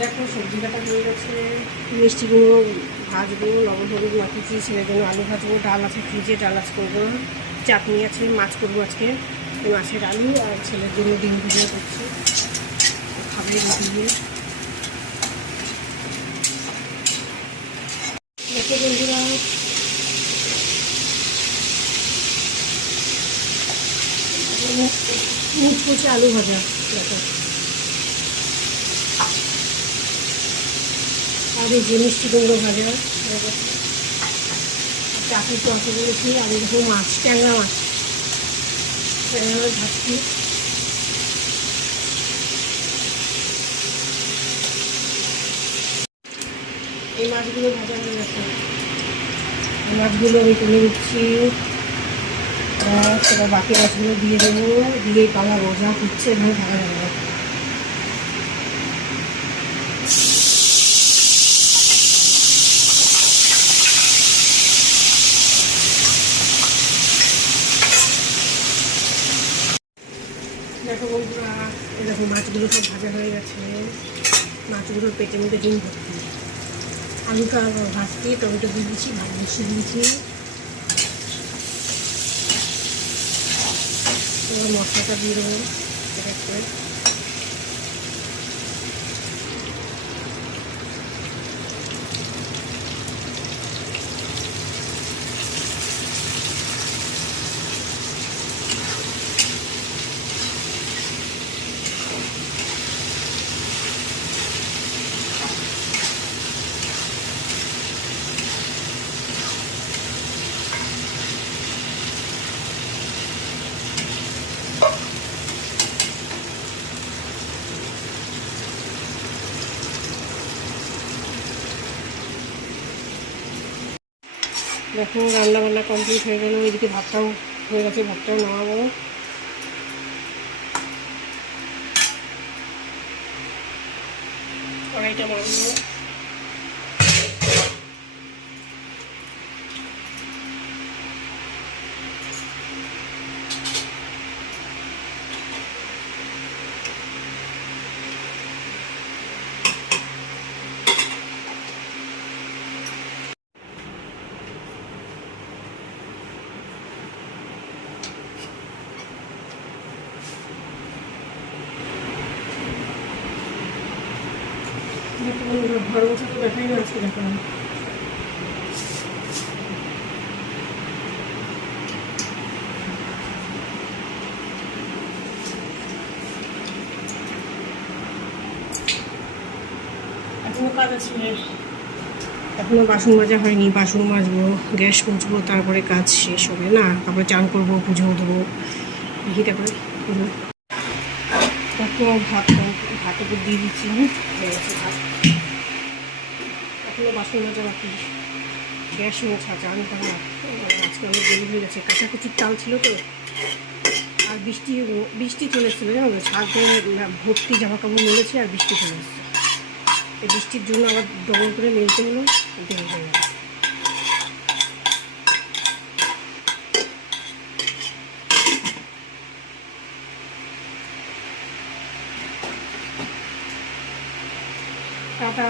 দেখো সবজি কাটা হয়ে গেছে, মিষ্টি কুমড়ো ভাজবো, লবণ হলুদ মাখিয়েছি, ছেলের জন্য আলু ভাজবো, ডাল আছে ফ্রিজে, ডাল আজ করবো, চাটনি আছে, মাছ করবো আজকে, মাছের আলু, আর ছেলের জন্য ডিম ভুজিয়া করছি, খাবে রুটি দিয়ে। দেখো বন্ধুরা, মুখ করছে আলু ভাজা, দেখো আর এই যে মিষ্টি কুমড়ো ভাজা, চাকরি তরকারি করেছি, আর এরকম মাছ, ট্যাংরা মাছ ভাজছি। এই মাছগুলো ভাজা হয়ে গেছে, এই মাছগুলো আমি তুলে দিচ্ছি, সেটা বাকি মাছগুলো দিয়ে দেবো, দিয়ে পালা রোজা হচ্ছে এবং ভাজা যাবে। দেখো বন্ধুরা, এরকম মাছগুলো সব ভাজা হয়ে গেছে, মাছগুলোর পেটে মধ্যে ডিম ভর্তি, আলুটা ভাজছি, টমেটো দিয়ে দিচ্ছি, ভাজছি দিয়েছি, এবার মশলাটা দিয়ে দেবো করে। দেখো রান্নাবান্না কমপ্লিট হয়ে গেল, এদিকে ভাতটাও হয়ে গেছে, ভাতটাও নামাবো। কড়াইটা মারবো, ঘর বসে তো দেখাই না আজকে, দেখা এখনো কাজ আছে, এখনো বাসন মাজা হয়নি, বাসন মাজবো, গ্যাস মুছবো, তারপরে কাজ শেষ হবে না, তারপরে চান করবো, পুজো দেবো, দেখি তারপরে পুজো। দেখো ভাত উপর দিয়ে দিচ্ছি, ভাত এখনো বাসন মাজা বাকি, গ্যাস মোছা, চান করা, আজকে অনেক দেরি হয়ে গেছে, কাঁচাকুচির চাল ছিল তো, আর বৃষ্টি চলে এসেছিলো, জানো তো, ছাদে ভর্তি জামা কাপড় মেলেছে, আর বৃষ্টি চলে এসেছে, এই বৃষ্টির জন্য আবার ডবল করে মেলতে হলো, দেরি হয়ে গেল। টাটা।